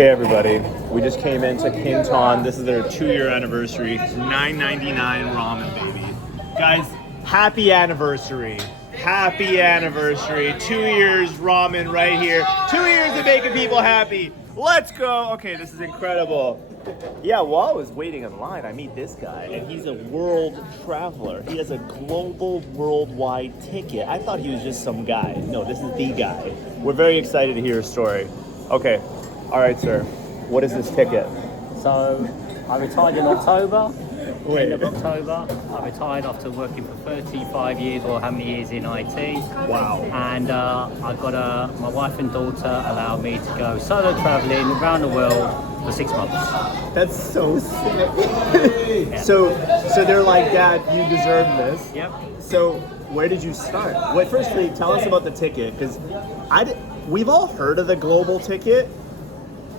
Okay, everybody, we just came into King Ton. This is their 2-year anniversary. $9.99 ramen, baby. Guys, happy anniversary. Happy anniversary. 2 years ramen right here. 2 years of making people happy. Let's go. Okay, this is incredible. Yeah, while I was waiting in line, I meet this guy, and he's a world traveler. He has a global, worldwide ticket. I thought he was just some guy. No, this is the guy. We're very excited to hear his story. Okay. All right, sir. What is this ticket? So I retired in October. Wait. End of October. I retired after working for 35 years or how many years in IT. Wow. And I got my wife and daughter allowed me to go solo traveling around the world for 6 months. That's so sick. Yeah. So they're like, Dad, you deserve this. Yep. So where did you start? Wait, firstly, tell us about the ticket, because we've all heard of the global ticket.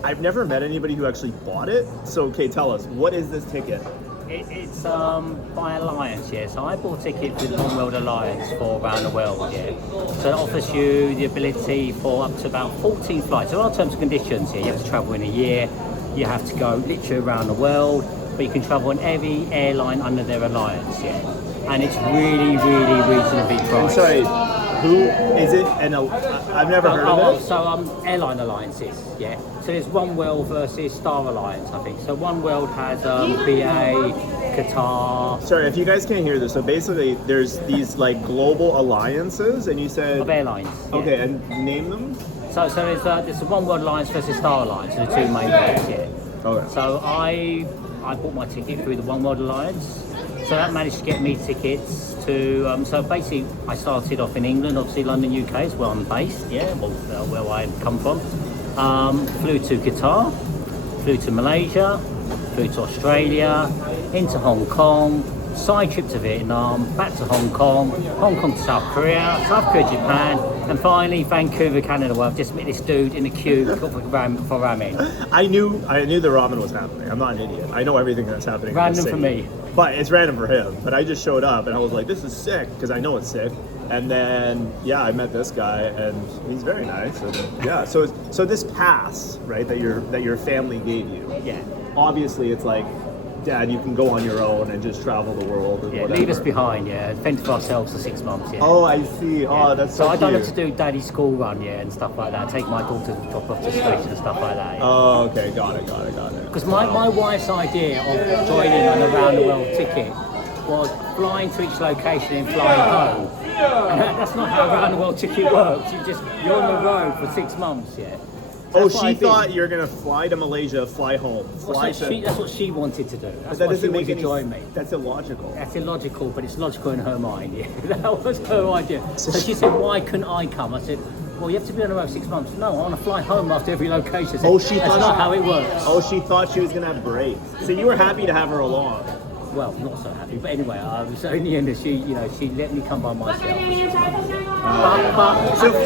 I've never met anybody who actually bought it. So, okay, tell us, what is this ticket? It's by Alliance, yeah. So I bought tickets with One World Alliance for around the world, yeah. So it offers you the ability for up to about 14 flights. There are terms and conditions here. You have to travel in a year. You have to go literally around the world, but you can travel on every airline under their alliance, yeah. And it's really, really reasonably priced. I'm sorry. Who is it? And I've never heard of it. So airline alliances, yeah. So there's One World versus Star Alliance, I think. So One World has BA, Qatar. Sorry, if you guys can't hear this, so basically there's these like global alliances, and you said Of airlines. Yeah. Okay, and name them. So there's the One World Alliance versus Star Alliance, the two main ones, yeah. Okay. So I bought my ticket through the One World Alliance. So that managed to get me tickets to, so basically I started off in England, obviously London, UK is where I'm based, yeah, well, where I come from. Flew to Qatar, flew to Malaysia, flew to Australia, into Hong Kong, side trip to Vietnam, back to Hong Kong to South Korea, Japan, and finally Vancouver, Canada, where I've just met this dude in the queue for ramen. I knew the ramen was happening. I'm not an idiot. I know everything that's happening. Random for me. But it's random for him. But I just showed up and I was like, this is sick, because I know it's sick. And then, yeah, I met this guy and he's very nice. And yeah, so this pass, right, that your family gave you. Yeah. Obviously, it's like, Dad, you can go on your own and just travel the world and whatever. Leave us behind, yeah. Fend for ourselves for 6 months, yeah. Oh, I see. Oh, that's so I don't cute. have to do daddy's school run, yeah, and stuff like that. Take my daughter to drop off to station and stuff like that. Yeah. Oh, okay. Got it. Because my wife's idea of joining an around the world ticket was flying to each location and flying home. And that's not how around the world ticket works. You're on the road for 6 months, yeah. Oh, she thought you're gonna fly to Malaysia, fly home, that's what she wanted to do. That's that why doesn't she make wanted any to join me. That's illogical. That's illogical, but it's logical in her mind. Yeah, that was her idea. So she said, "Why couldn't I come?" I said, "Well, you have to be on the road 6 months." No, I want to fly home after every location. Said, that's not how it works. Oh, she thought she was gonna have breaks. So you were happy to have her along. Well, not so happy, but anyway, so in the end, she let me come by myself.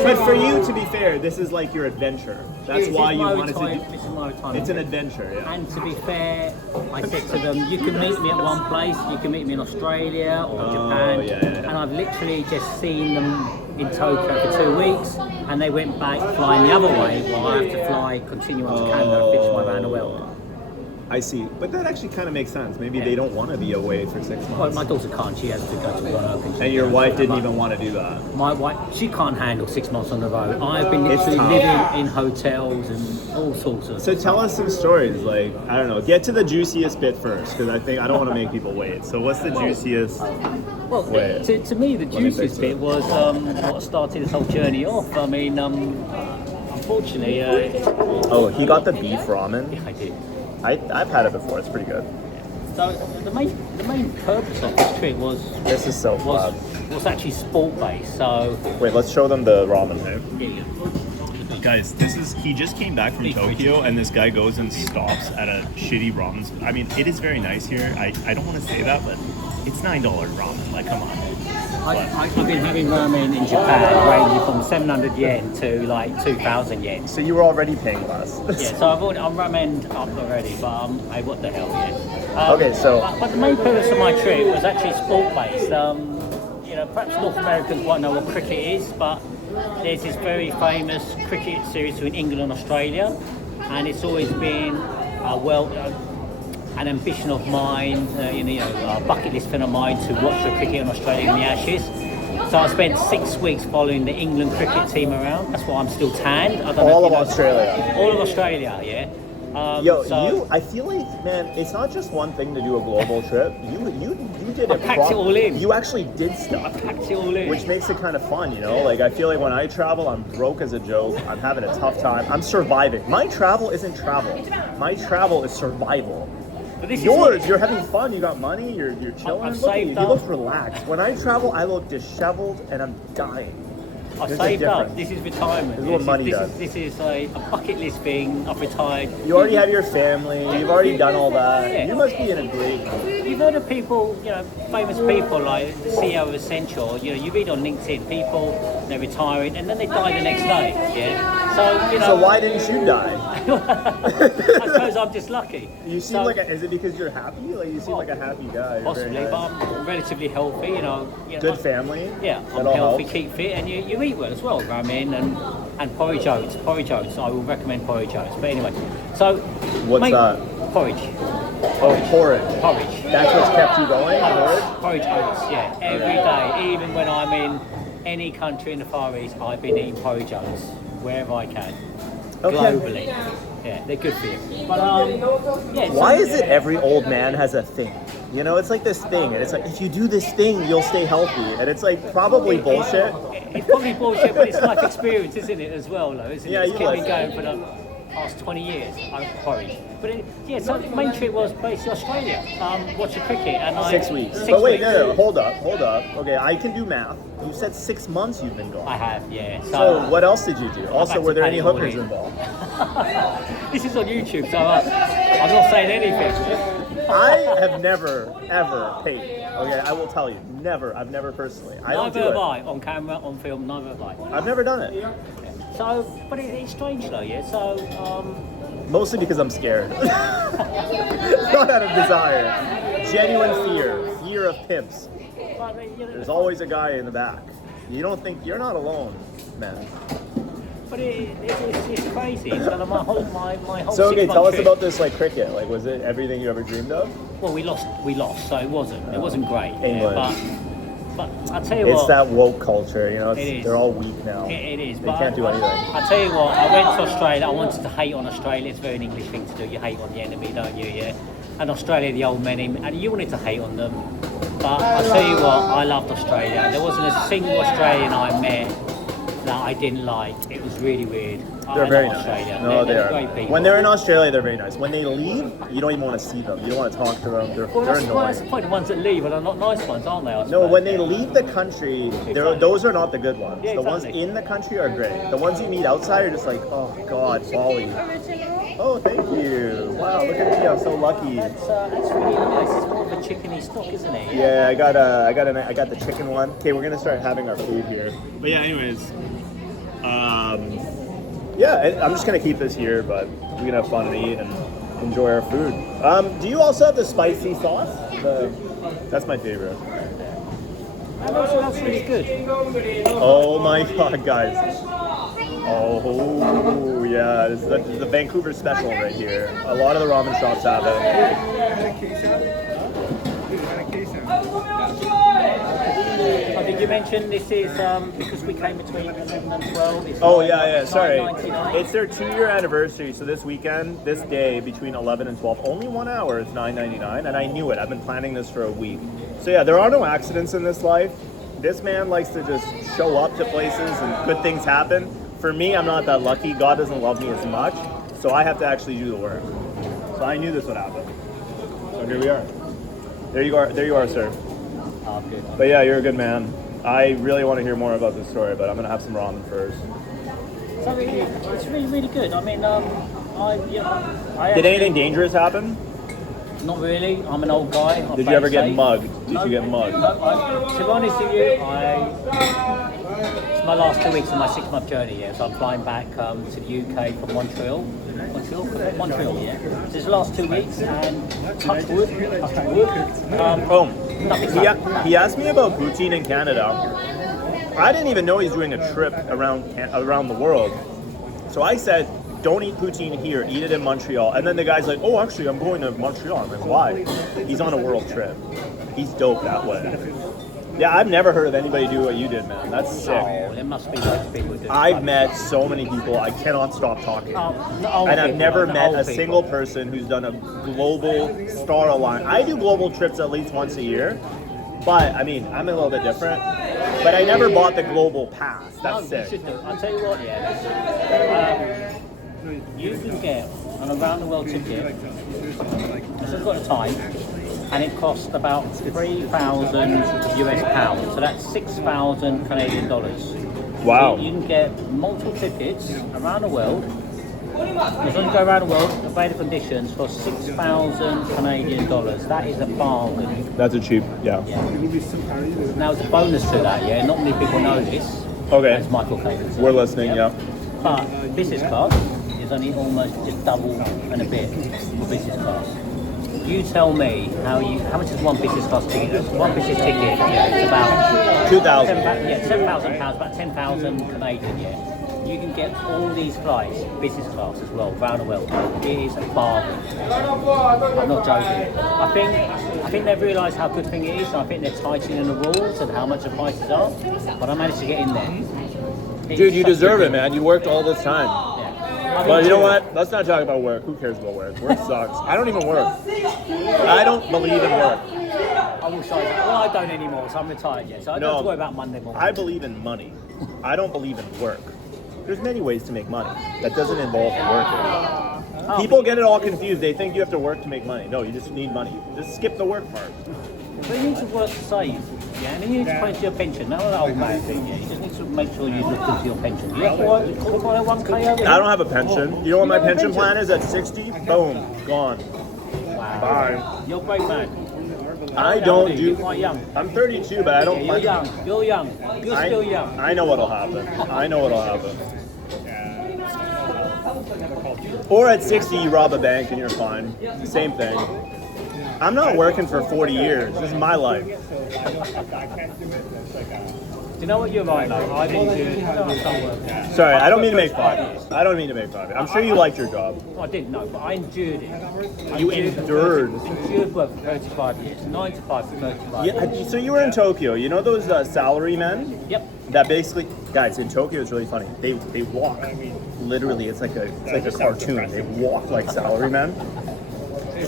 But for you, to be fair, this is like your adventure. That's why you wanted to do. This is my retirement. It's an adventure, yeah. And to be fair, I said to them, you can meet me at one place, you can meet me in Australia or Japan, yeah. and I've literally just seen them in Tokyo for 2 weeks, and they went back flying the other way, while I have to continue on to Canada and finish my round the world. I see, but that actually kind of makes sense. Maybe they don't want to be away for 6 months. Well, my daughter can't. She has to go to work. And your wife didn't even want to do that. My wife, she can't handle 6 months on the road. I've been literally living in hotels and all sorts of. So tell us some stories. Like, I don't know, get to the juiciest bit first, because I don't want to make people wait. So what's the juiciest? Well, to me, the juiciest bit was what started this whole journey off. I mean, unfortunately. Oh, he got the beef ramen. Yeah, I did. I've had it before. It's pretty good. So the main purpose of this trip was was actually sport based. So wait, let's show them the ramen here. Yeah. Guys, he just came back from Tokyo, and this guy goes and stops at a shitty ramen. I mean, it is very nice here. I don't want to say that, but it's $9 ramen. Like, come on. I've been having ramen in Japan ranging from 700 yen to like 2,000 yen. So you were already paying less. Yeah, so I'm ramened up already, but hey, what the hell, yeah. Okay, so... But the main purpose of my trip was actually sport-based. Perhaps North Americans won't know what cricket is, but there's this very famous cricket series between England and Australia. and it's always been an ambition of mine, a bucket list fin of mine to watch the cricket in Australia in the Ashes. So I spent 6 weeks following the England cricket team around. That's why I'm still tanned. I don't know All if of you know- Australia. All of Australia, yeah. I feel like, man, it's not just one thing to do a global trip. You did it. packed it all in. You actually did stuff. Packed it all in. Which makes it kind of fun, you know? Like, I feel like when I travel, I'm broke as a joke. I'm having a tough time. I'm surviving. My travel isn't travel. My travel is survival. But this is Yours, it. you're having fun. You got money. You're chilling. I've Look at saved you. up. You look relaxed. When I travel, I look disheveled and I'm dying. I've There's a saved up. difference. This is retirement. This is what money does. This is a bucket list thing. I've retired. You already have your family. You've already done all that. Yeah. You must be in a great mood. You've heard of people, famous people like the CEO of Accenture. You read on LinkedIn, people they're retiring and then they die the next day. Yeah. So why didn't you die? I suppose I'm just lucky. You seem is it because you're happy? Like, you seem like a happy guy. You're Possibly, very but nice. I'm relatively healthy. Good family. Yeah, That I'm all healthy, helps. keep fit, and you eat well as well. Ramen and porridge oats. Porridge oats. I will recommend porridge oats. But anyway, so What's that? Porridge. Oh, porridge. Porridge. That's what's kept you going? Porridge? Porridge oats. Yeah, every day, even when I'm in any country in the Far East, I've been eating porridge oats wherever I can. Okay. Globally. Yeah, they're good for you. But yeah. Why is it every old man has a thing? You know, it's like this thing, and it's like, if you do this thing, you'll stay healthy. And it's like probably bullshit. It's probably bullshit, but it's life experience, isn't it, as well, though, isn't Yeah, it? It's you kept me like going for the past 20 years, porridge. But so the main trip was basically Australia, watching cricket. And 6 weeks. 6 But wait, weeks. no, hold up. Okay, I can do math. You said 6 months you've been gone. I have, yeah. So what else did you do? Also, had were to there pay any it all hookers in. involved? This is on YouTube, so I'm not saying anything. I have never, ever paid. Okay, I will tell you. Never. I've never personally. I don't Neither do have it. I, on camera, on film, neither have I. I've never done it. So, but it's strange though, yeah? So, Mostly because I'm scared. Not out of desire. Genuine fear of pimps. but, There's always a guy in the back. You don't think you're not alone, man. But it's crazy. So my whole So okay, 6 month tell us trip- about this cricket. Was it everything you ever dreamed of? Well, we lost, so it wasn't great. England. Yeah, but I tell you It's what, that woke culture, you know. It is. They're all weak now. it is. They But can't do anything. I tell you what, I went to Australia. I wanted to hate on Australia. It's a very English thing to do. You hate on the enemy, don't you? Yeah. And Australia, the old men, and you wanted to hate on them. But I tell you what, I loved Australia. There wasn't a single Australian I met that I didn't like. It was really weird. They're I very love nice. Australia. No, they're they great are. people. When they're in Australia, they're very nice. When they leave, you don't even want to see them. You don't want to talk to them. They're Well, that's the annoying. point. The ones that leave are not nice ones, aren't they? I No, suppose? when they leave the country, Exactly. those are not the good ones. Yeah, The ones exactly. in the country are great. The ones you meet outside are just like, oh God, Bali. Oh, thank you. Wow, look at me, I'm so lucky. That's really nice. It's more of a chickeny stock, isn't it? Yeah, I got the chicken one. Okay, we're gonna start having our food here. But yeah, anyways, yeah, I'm just gonna keep this here, but we're gonna have fun and eat and enjoy our food. Do you also have the spicy sauce? That's my favorite. And also, that's really good. Oh my God, guys! Oh yeah, this is the Vancouver special right here. A lot of the ramen shops have it. Did you mention this is because we came between 11 and 12? It's Oh yeah, sorry. $9.99. It's their 2-year anniversary, so this weekend, this day between 11 and 12, only 1 hour, it's $9.99, and I knew it. I've been planning this for a week. So yeah, there are no accidents in this life. This man likes to just show up to places and good things happen. For me, I'm not that lucky. God doesn't love me as much, so I have to actually do the work. So I knew this would happen. So here we are. There you are, sir. Oh, good. But yeah, you're a good man. I really want to hear more about this story, but I'm gonna have some ramen first. So it's really, really good. I mean, I Did actually- anything dangerous happen? Not really. I'm an old guy. I Did play you ever it get safe. mugged? Did you get mugged? No, to be honest with you, it's my last 2 weeks of my 6-month journey. Yeah, so I'm flying back to the UK from Montreal, yeah. So it's the last 2 weeks, and touch wood. He asked me about poutine in Canada. I didn't even know he's doing a trip around the world. So I said, don't eat poutine here, eat it in Montreal. And then the guy's like, oh, actually, I'm going to Montreal. I'm like, why? He's on a world trip. He's dope that way. Yeah, I've never heard of anybody do what you did, man. That's sick. Oh, there must be loads of people doing I've met so many people, I cannot stop talking. Oh, And I've never met a single person who's done a global Star Alliance. I do global trips at least once a year, but I mean, I'm a little bit different. But I never bought the global pass. That's sick. I'll tell you what, you can get an around the world ticket, so I've got a time, and it costs about 3,000 US pounds, so that's 6,000 Canadian dollars. Wow. So you can get multiple tickets around the world. As long as you go around the world, available conditions for 6,000 Canadian dollars. That is a bargain. That's a cheap, yeah. Now, as a bonus to that, not many people know this. Okay. As Michael Caine. We're listening, yeah. But business class is only almost just double and a bit for business class. You tell me how much is one business class ticket? One business ticket, it's about 2,000. £7,000, about 10,000 Canadian, You can get all these flights, business class as well, around the world. It is a bargain. I'm not joking. I think they've realised how good thing it is, and I think they're tightening the rules and how much the prices are. But I managed to get in there. Dude, you deserve it, man. You worked all this time. Yeah. Well, you know what? Let's not talk about work. Who cares about work? Work sucks. I don't even work. I don't believe in work. I will say that. Well, I don't anymore, so I'm retired yet. So I don't have to worry about Monday morning. I believe in money. I don't believe in work. There's many ways to make money. That doesn't involve working. People get it all confused. They think you have to work to make money. No, you just need money. Just skip the work part. But you need to work to save, and then you need to pay into your pension. Not an old man thing, You just need to make sure you look into your pension. You have to work with 1K over here? I don't have a pension. You know what my pension plan is? At 60? Boom. Gone. Wow. Bye. You're a great man. I don't do... You're quite young. I'm 32, but I don't... You're young. You're young. You're still young. I know what'll happen. I know what'll happen. Or at 60, you rob a bank and you're fine. Same thing. I'm not working for 40 years. This is my life. Do you know what you're right though? I've been doing... I can't work. Sorry, I don't mean to make fun. I don't mean to make fun. I'm sure you liked your job. I didn't know, but I endured it. You endured. Endured work for 35 years. 9 to 5 for 35 years. Yeah, so you were in Tokyo. You know those salary men? Yep. That basically, guys, in Tokyo it's really funny. They walk. Literally, it's like a cartoon. They walk like salary men.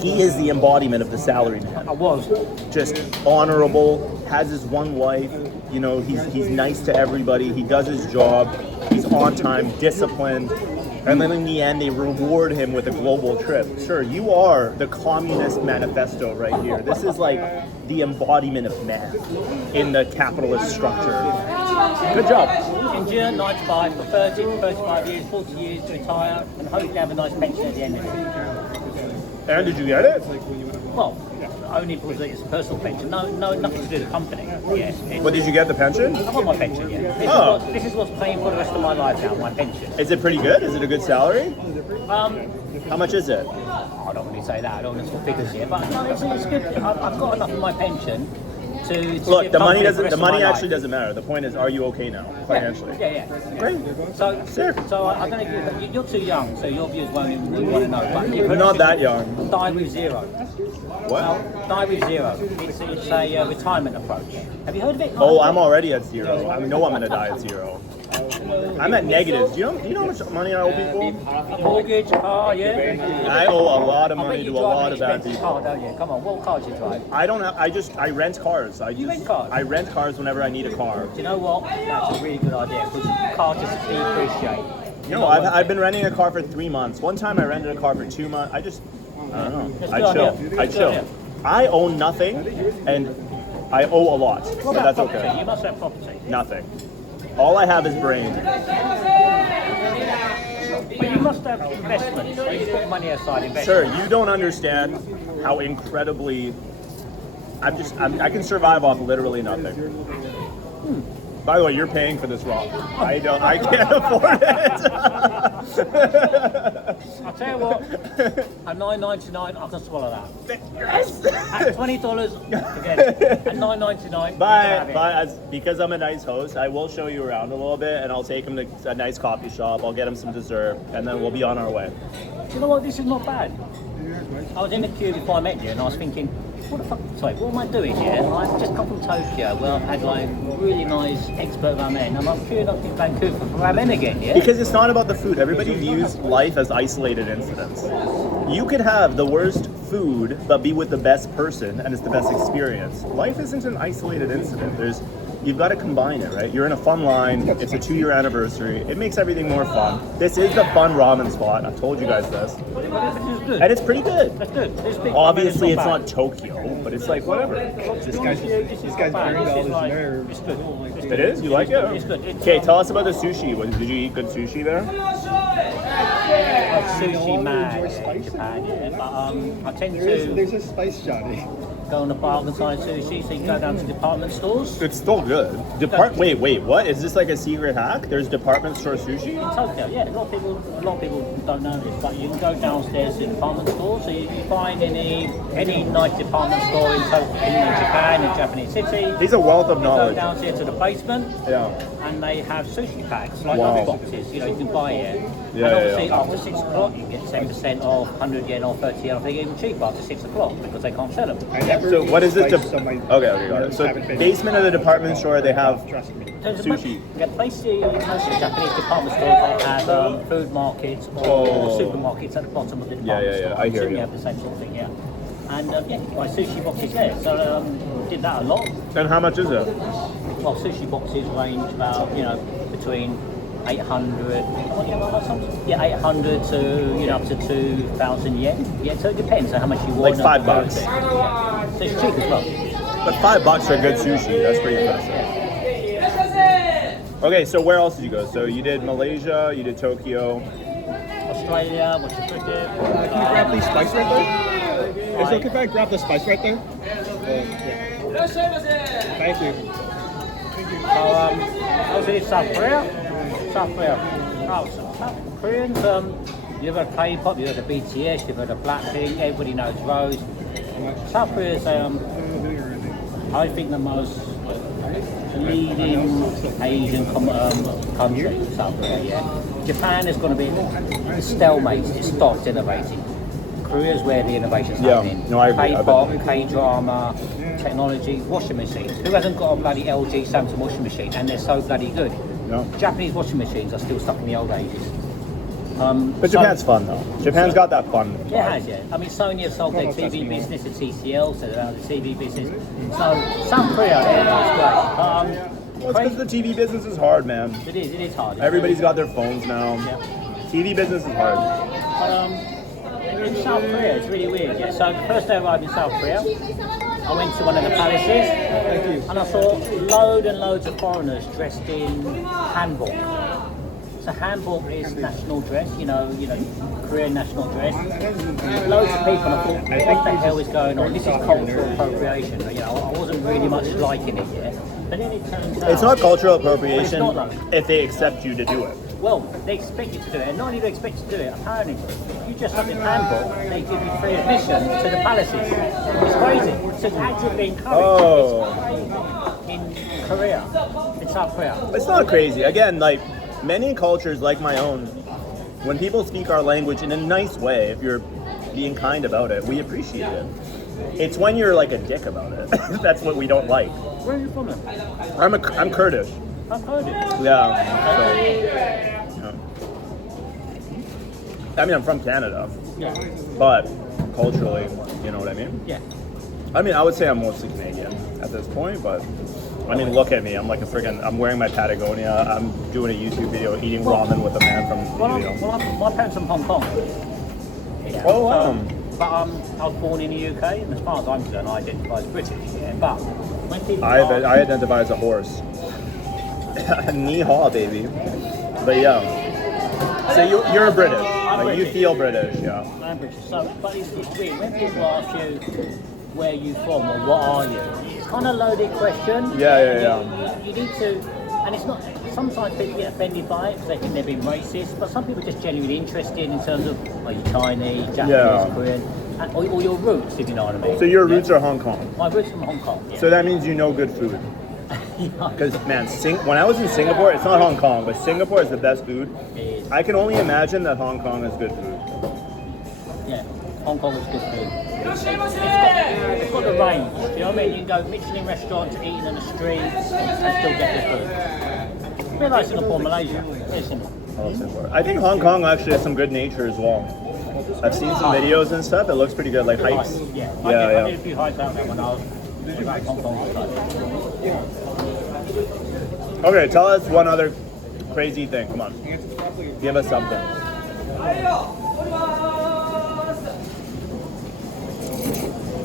He is the embodiment of the salary man. I was. Just honorable, has his one wife, you know, he's nice to everybody, he does his job, he's on time, disciplined, and then in the end they reward him with a global trip. Sure, you are the communist manifesto right here. This is like the embodiment of man in the capitalist structure. Good job. Endure 9 to 5 for 30, 35 years, 40 years to retire, and hopefully have a nice pension at the end of it. And did you get it? Well, only because it's a personal pension. No, nothing to do with the company. Yes. But did you get the pension? I got my pension, yeah. This is what's paying for the rest of my life now, my pension. Is it pretty good? Is it a good salary? Um, How much is it? I don't really say that. I don't want to put figures here, but no, it's good. I've got enough of my pension to look. The money doesn't. the The money actually life. doesn't matter. The point is, are you okay now financially? Yeah. Great. So, Sick. so I don't know if you're too young, so your viewers won't even want to know. But You're not that young. Die with zero. What? Well, die with zero. It's a retirement approach. Have you heard of it? Oh, I'm already at zero. I know I'm gonna die at zero. I'm at negatives. Do you know how much money I owe people? A mortgage, a car, yeah. I owe a lot of I bet money you to a drive lot an of bad expensive people. car, don't you? Come on, what car do you drive? I don't have. I rent cars. You rent cars? I rent cars whenever I need a car. Do you know what? That's a really good idea because cars just depreciate. No, I've been renting a car for 3 months. One time I rented a car for 2 months. I don't know. Let's I go chill. here. I Let's go chill. here. I own nothing, and I owe a lot. So What about that's property? okay. You must have property. Nothing. All I have is brain. But you must have investments. So you put money aside, investments. Sir, you don't understand how incredibly. I can survive off literally nothing. By the way, you're paying for this ramen. I can't afford it. I'll tell you what, at $9.99, I can swallow that. Yes. At $20, forget it. At $9.99, Because I'm a nice host, I will show you around a little bit, and I'll take him to a nice coffee shop. I'll get him some dessert, and then we'll be on our way. Do you know what? This is not bad. I was in the queue before I met you, and I was thinking, what am I doing here? I've just come from Tokyo, where I've had like really nice expert ramen, and I'm queuing up in Vancouver for ramen again, yeah? Because it's not about the food. Everybody views life as isolated incidents. You could have the worst food, but be with the best person, and it's the best experience. Life isn't an isolated incident. You've got to combine it, right? You're in a fun line. It's a 2-year anniversary. It makes everything more fun. This is the fun ramen spot. I've told you guys this. And it's pretty good. That's good. Obviously, it's not Tokyo, but it's like whatever. This guy's buried all his nerves. It's good. It is? You like it? It's good. Okay, tell us about the sushi. Did you eat good sushi there? Sushi man enjoy spicy? in Japan, yeah. But I tend There's to a spice, Johnny. go on the bargain side sushi, so you go down to department stores. It's still good. Wait, what? Is this like a secret hack? There's department store sushi? In Tokyo, yeah, a lot of people don't know this, but you can go downstairs to department stores. So you find any nice department store in Japan, in Japanese city. He's a wealth of Go knowledge. downstairs to the basement, Yeah. and they have sushi packs, like Wow. those boxes. You can buy it. Yeah, and obviously yeah. after 6 o'clock, you get 10% off, 100 yen or 30 yen. I think even cheaper after 6 o'clock because they can't sell them. I never So eat what is it? spice, so my Okay, got it. So haven't been- basement of the department store, they have Trust me. sushi. Yeah, basically, most of the Japanese department stores they have food markets or supermarkets at the bottom of the department Yeah, store. I hear So you. you have the same sort of thing, yeah. And yeah, you can buy sushi boxes there. So did that a lot. And how much is it? Well, sushi boxes range about between 800, yeah, 800 to up to 2,000 yen. Yeah, so it depends on how much you want. Like $5. Yeah. So it's cheap as well. But $5 for good sushi. That's pretty impressive. Okay, so where else did you go? So you did Malaysia, you did Tokyo. Australia, which is cricket. Can you grab the spice right there? Is it okay if I grab the spice right there? Thank you. So, I was in South Korea. South Korea. Oh, South Koreans, you've heard of K-pop, you've heard of BTS, you've heard of Blackpink, everybody knows Rose. South Korea is, I think, the most leading Asian country, South Korea, yeah. Japan is going to be stalemate, it stops innovating. Korea is where the innovation's Yeah, happening. no, I agree. K-pop, K-drama, technology, washing machines. Who hasn't got a bloody LG Samsung washing machine and they're so bloody good? No. Japanese washing machines are still stuck in the old ages. But Japan's fun though. Japan's got that fun. It has, yeah. I mean, Sony have sold their TV business to TCL, so they're out of the TV business. So South Korea, yeah, it's great. Well, it's because the TV business is hard, man. It is hard. Everybody's got their phones now. Yeah. TV business is hard. But in South Korea, it's really weird, yeah. So the first day I arrived in South Korea, I went to one of the palaces, and I saw loads of foreigners dressed in hanbok. So hanbok is national dress, Korean national dress. Loads of people, and I thought, what the hell is going on? This is cultural appropriation. I wasn't really much liking it yet. But then it turns out... It's not cultural appropriation It's not, though. if they accept you to do it. Well, they expect you to do it, and not only do they expect you to do it, apparently, if you just have this handbook, they give you free admission to the palaces. It's crazy. So it's actively encouraged. Oh. It's crazy in Korea, in South Korea. It's not crazy. Again, like many cultures like my own, when people speak our language in a nice way, if you're being kind about it, we appreciate it. It's when you're like a dick about it. That's what we don't like. Where are you from then? I'm Kurdish. I've heard it. Yeah. So, I mean, I'm from Canada, but culturally, you know what I mean? Yeah. I mean, I would say I'm mostly Canadian at this point, but I mean, look at me. I'm like I'm wearing my Patagonia. I'm doing a YouTube video eating ramen with a man from, My parents are from Hong Kong. Yeah. Oh, wow. But I was born in the UK, and as far as I'm concerned, I identify as British. Yeah. But when people I identify as a horse. Ni hao, baby. But yeah. So you're British. Like, you British. feel British, yeah. I'm British. So, but it's weird when people ask you where you from or what are you, it's kind of a loaded question. Yeah. You need to And it's not, sometimes people get offended by it because they think they're being racist, but some people are just genuinely interested in terms of, are you Chinese, Japanese, Yeah. Korean, and, or your roots, if you know what I mean. So your roots are Hong Kong. My roots from Hong Kong, yeah. So that means you know good food. Yeah. Because, man, when I was in Singapore, it's not Hong Kong, but Singapore is the best food. It is. I can only imagine that Hong Kong is good food. Yeah, Hong Kong is good food. It's got the range, you know what I mean? You can go Michelin restaurants, eating on the streets, and still get good food. A bit like Singapore, Malaysia. It's simple. I think Hong Kong actually has some good nature as well. I've seen some videos and stuff. It looks pretty good, like hikes. Yeah, Yeah, I did a few hikes out there when I was at Hong Kong. Okay, tell us one other crazy thing. Come on. Give us something.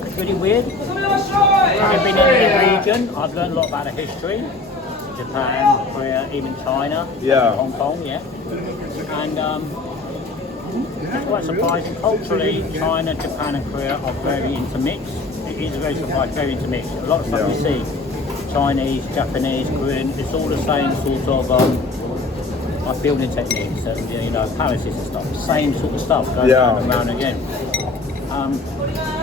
It's really weird. I've been in the region. I've learned a lot about the history. Japan, Korea, even China. Yeah. Hong Kong, yeah. And it's quite surprising. Culturally, China, Japan and Korea are very intermixed. It is very surprising, very intermixed. A lot of stuff you see, Chinese, Japanese, Korean, it's all the same sort of like building techniques, and, you know, palaces and stuff. Same sort of stuff going round and round again.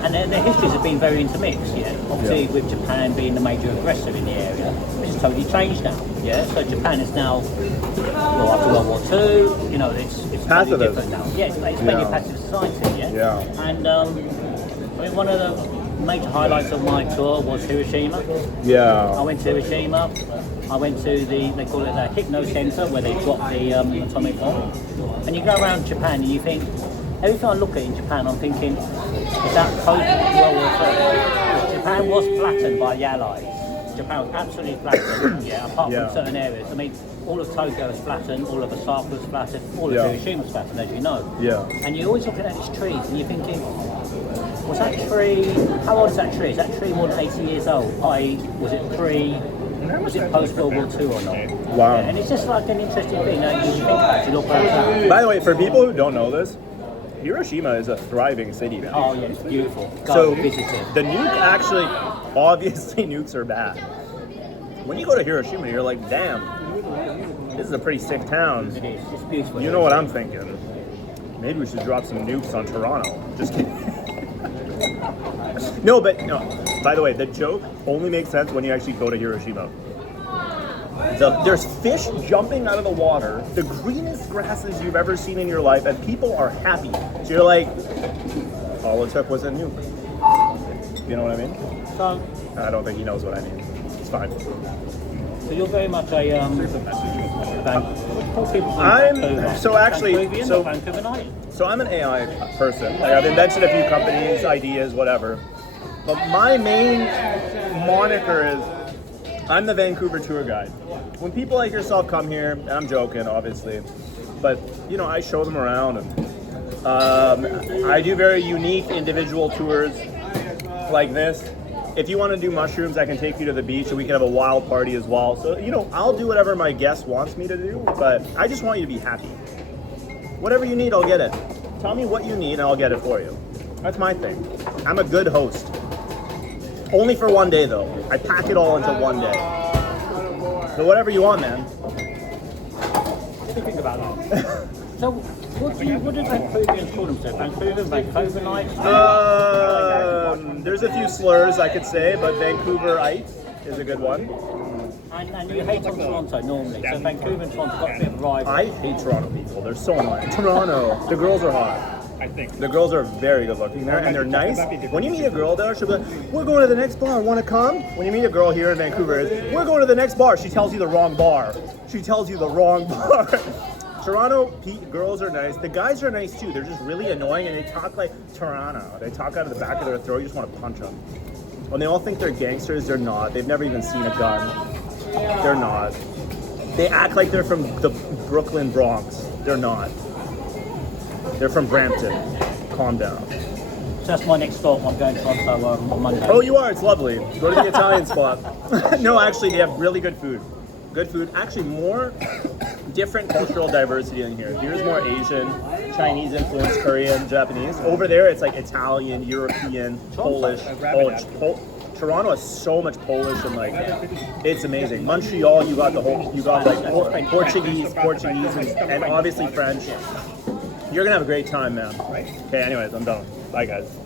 And their histories have been very intermixed, yeah. Obviously, with Japan being the major aggressor in the area, which has totally changed now, yeah. So Japan is now, well, after World War II, you know, it's totally different now. Yeah, it's mainly a passive society, yeah. Yeah. And I mean, one of the major highlights of my tour was Hiroshima. Yeah. I went to Hiroshima. I went to they call it the Hypno Center, where they drop the atomic bomb. And you go around Japan and you think, every time I look at it in Japan, I'm thinking, is that post World War II? Japan was flattened by the Allies. Japan was absolutely flattened, yeah, apart from certain areas. I mean, all of Tokyo was flattened, all of Osaka was flattened, all of Hiroshima was flattened, as you know. Yeah. And you're always looking at these trees and you're thinking, was that tree, how old is that tree? Is that tree more than 80 years old? I.e., was it post World War II or not? Wow. Yeah, and it's just like an interesting thing that you think about, you look around town. By the way, for people who don't know this, Hiroshima is a thriving city now. Oh yeah, it's beautiful. So Go visit it. the nuke actually, obviously nukes are bad. When you go to Hiroshima, you're like, damn, this is a pretty sick town. It is. It's beautiful. You know what I'm thinking? Maybe we should drop some nukes on Toronto. Just kidding. No. By the way, the joke only makes sense when you actually go to Hiroshima. There's fish jumping out of the water, the greenest grasses you've ever seen in your life, and people are happy. So you're like, all it took was a nuke. You know what I mean? So I don't think he knows what I mean. It's fine. So you're very much a Vancouverite. So I'm an AI person. Like, I've invented a few companies, ideas, whatever. But my main moniker is I'm the Vancouver tour guide. When people like yourself come here, and I'm joking, obviously, but you know, I show them around, and I do very unique individual tours like this. If you want to do mushrooms, I can take you to the beach and we can have a wild party as well. So, you know, I'll do whatever my guest wants me to do, but I just want you to be happy. Whatever you need, I'll get it. Tell me what you need and I'll get it for you. That's my thing. I'm a good host. Only for one day though. I pack it all into one day. So whatever you want, man. What do you think about that? So, what do Vancouverians call themselves? Vancouverites? There's a few slurs I could say, but Vancouverites is a good one. And you hate on Toronto normally, so Vancouver and Toronto got a bit of rivalry. I hate Toronto people. They're so annoying. Toronto. The girls are hot. I think. The girls are very good looking there, and they're nice. When you meet a girl there, she'll be like, we're going to the next bar, want to come? When you meet a girl here in Vancouver, it's, we're going to the next bar. She tells you the wrong bar. She tells you the wrong bar. Toronto girls are nice. The guys are nice too. They're just really annoying, and they talk like Toronto. They talk out of the back of their throat. You just want to punch them. When they all think they're gangsters, they're not. They've never even seen a gun. They're not. They act like they're from the Brooklyn Bronx. They're not. They're from Brampton. Calm down. So that's my next stop. I'm going to Toronto on Monday. Oh, you are? It's lovely. Go to the Italian spot. No, actually, they have really good food. Good food. Actually, more different cultural diversity in here. Here's more Asian, Chinese influence, Korean, Japanese. Over there, it's like Italian, European, Polish. Toronto has so much Polish and like it's amazing. Montreal, you got like Portuguese, and obviously French. You're gonna have a great time, man. Okay, anyways, I'm done. Bye, guys.